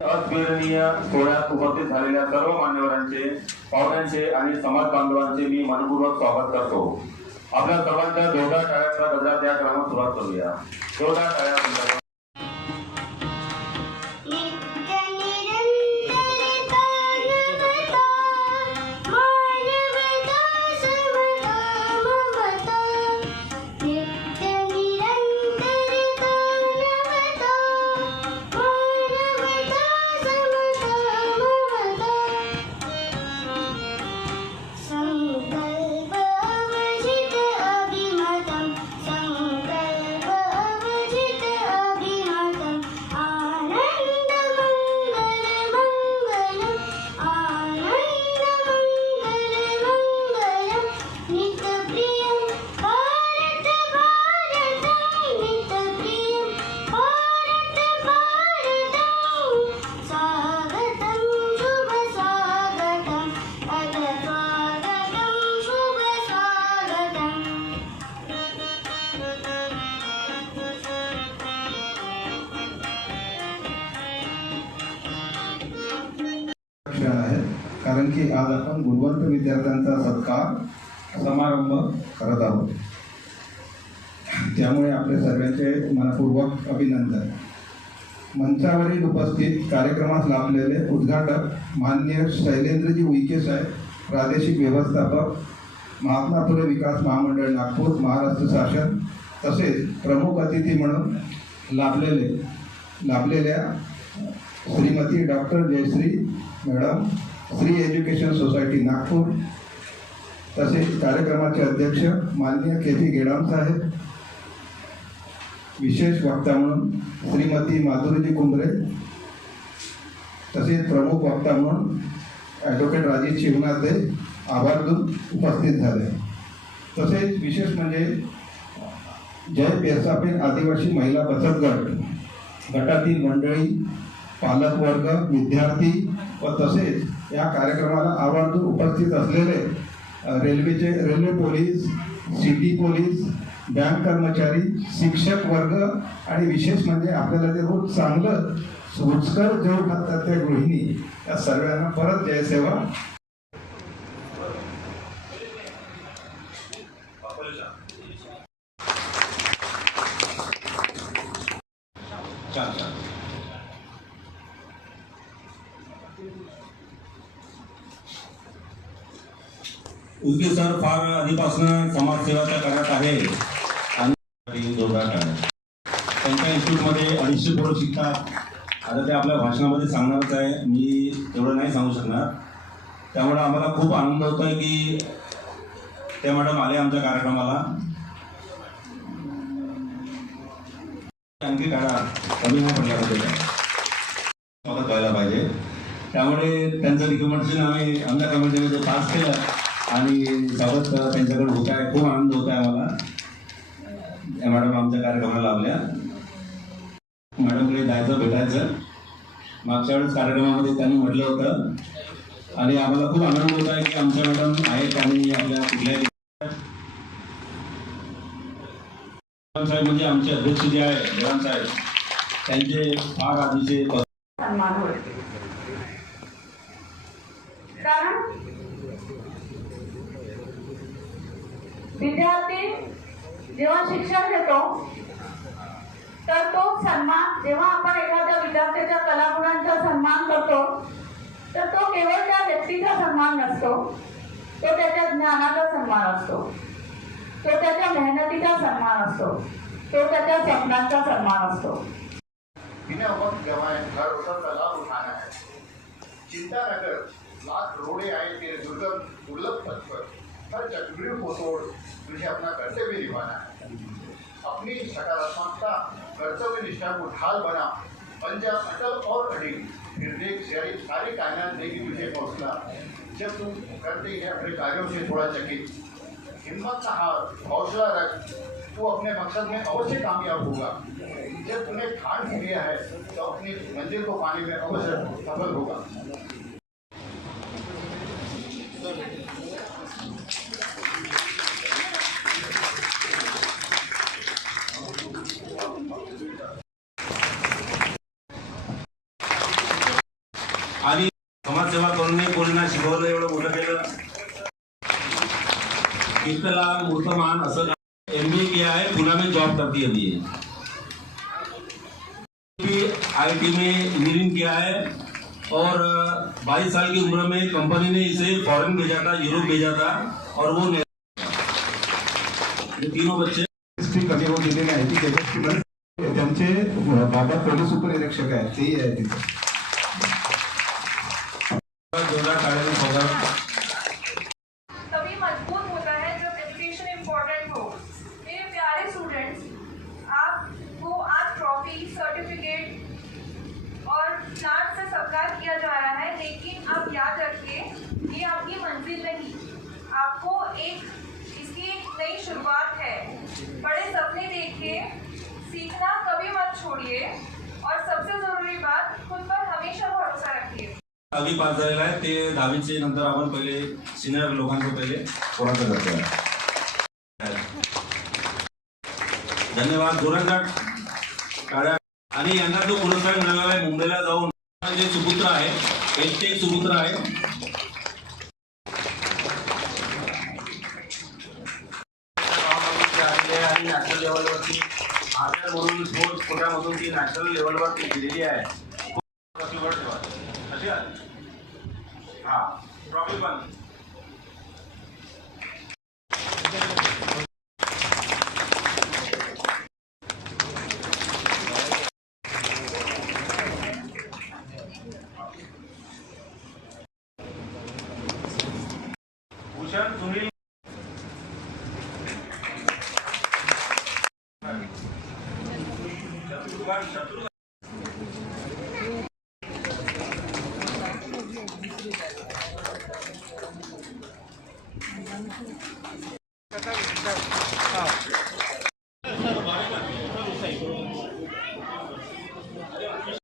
अविस्मरणीय सोहळ्यात उपस्थित झालेल्या सर्व मान्यवरांचे, पाहुण्यांचे आणि समाज बांधवांचे मी मनपूर्वक स्वागत करतो। आपल्या सर्वांच्या जोरदार टाळ्यांचा गजरात या क्रमात सुरुवात करूया। जोरदार टाळ्या। कारण की आज आपण गुणवंत विद्यार्थ्यांचा सत्कार समारंभ करत आहोत, त्यामुळे आपले सर्वांचे मनपूर्वक अभिनंदन। मंचावरील उपस्थित कार्यक्रमास लाभलेले उद्घाटक माननीय शैलेंद्रजी उईके साहेब, प्रादेशिक व्यवस्थापक, महात्मा फुले विकास महामंडळ नागपूर महाराष्ट्र शासन, तसेच प्रमुख अतिथी म्हणून लाभलेल्या Shrimati doctor Jayashree madam, Shri education society Nagpur, तसेच कार्यक्रमाचे अध्यक्ष माननीय के.पी. गेडाम साहेब, विशेष वक्ता म्हणून श्रीमती माधुरीजी कुंभरे, तसेच प्रमुख वक्ता म्हणून ॲडव्होकेट राजेश शिवनाथे आवर्जून उपस्थित झाले। तसेच विशेष म्हणजे जय पेरसापेन आदिवासी महिला बचत गटातील मंडळी, पालकवर्ग, विद्यार्थी व तसेच या कार्यक्रमाला आवर्जून उपस्थित असलेले railway police, city police, bank कर्मचारी, शिक्षक वर्ग आणि विशेष म्हणजे आपल्याला जे रोज चांगलं रुचकर जेवण खातात त्या गृहिणी, या सर्वांना परत जय सेवा। उईके सर फार आधीपासून समाजसेवाच्या कार्यात आहे आणि जोरदार टाळ्या। त्यांच्या इन्स्टिट्यूटमध्ये 250 पोरं शिकतात। आता ते आपल्या भाषणामध्ये सांगणारच आहे, मी तेवढं नाही सांगू शकणार। त्यामुळे आम्हाला खूप आनंद होतो आहे की ते मॅडम आले आमच्या कार्यक्रमाला। आणखी टाळा कमी नाही पडला पाहिजे, स्वागत व्हायला पाहिजे। त्यामुळे त्यांचं रिकमेंडेशन आम्ही आमच्या कमिटीमध्ये पास केलं आणि स्वागत त्यांच्याकडे होत आहे। खूप आनंद होत आहे आम्हाला। मॅडम आमच्या कार्यक्रमाला लावल्या, मॅडमकडे जायचं, भेटायचं। मागच्या वेळेस कार्यक्रमामध्ये त्यांनी म्हटलं होतं आणि आम्हाला खूप आनंद होत आहे की आमच्या मॅडम आहेत आणि आपल्या कुठल्याही साहेब म्हणजे आमचे अध्यक्ष जे आहे देवान साहेब, त्यांचे फार आधीचे सन्मान होईल। कारण विद्यार्थी जेव्हा शिक्षण घेतो तर तो सन्मान, जेव्हा आपण एखाद्या विद्यार्थ्याच्या कलागुणांचा सन्मान करतो तर तो केवळ त्या व्यक्तीचा सन्मान नसतो, तो त्याच्या ज्ञानाचा सन्मान असतो, तो त्याच्या मेहनतीचा सन्मान असतो, तो त्याच्या स्वप्नांचा सन्मान असतो। बिना वक्त गंवाए हर अवसर का लाभ उठाना है। चिंता न कर, लाख रोड़े आए तेरे दुर्लभ पथ पर, हर चक्रव्यूह को तोड़ तुझे अपना कर्तव्य निभाना है। अपनी सकारात्मकता, कर्तव्य निष्ठा को ढाल बना, बन जा अटल और अडिग, फिर देख सारी कायनात देगी तुझे हौसला। जब तुम करते हैं अपने कार्यों से थोड़ा चकित, हिम्मत ना हार, हौसला रख, तू अपने मकसद में अवश्य कामयाब होगा। जब तूने ठान लिया है तो अपनी मंजिल को पाने में अवश्य सफल होगा। आणि समाजसेवा करून कोणीना शिकवलं, एवढं मोठं केलं. कीर्तला मूर्तमान असं MBA किया है, पुणे में जॉब करती है अभी. IIT में इंजीनियरिंग किया है और 22 साल की उम्र में कंपनी ने इसे फॉरेन भेजा था, यूरोप भेजा था और वो ये तीनों बच्चे कमी होत गेलेले आहे की त्यांचे बाबा पोलीस उपनिरीक्षक आहेत, तेही आहे तिथे. जोरदार तालियों में स्वागत. तभी मजबूत होता है जब एजुकेशन इम्पोर्टेंट हो. मेरे प्यारे स्टूडेंट्स, आपको आज ट्रॉफी, सर्टिफिकेट और प्लांट से सत्कार किया जा रहा है, लेकिन आप याद रखिए ये आपकी मंजिल नहीं, आपको इसकी एक नई शुरुआत है. बड़े सपने देखिए, सीखना कभी मत छोड़िए और सबसे जरूरी बात, खुद पर हमेशा भरोसा रखिए. अभी पास झालेला आहे ते 10वीचे. नंतर आपण पहिले सिनियर लोकांचं पहिले कोणाचं करतोय. धन्यवाद. जोरदार टाळ्या. आणि यांना जो पुरस्कार मिळालेला आहे मुंबईला जाऊन जे सुपुत्र आहे, एक सुपुत्र आहे. आणि नॅशनल लेवलवरती आदर म्हणून स्पोर्ट्स कोट्यामधून ती नॅशनल लेवलवरती गेलेली आहे. हा ट्रॉफी पण भूषण सुनील शत्रुघ्न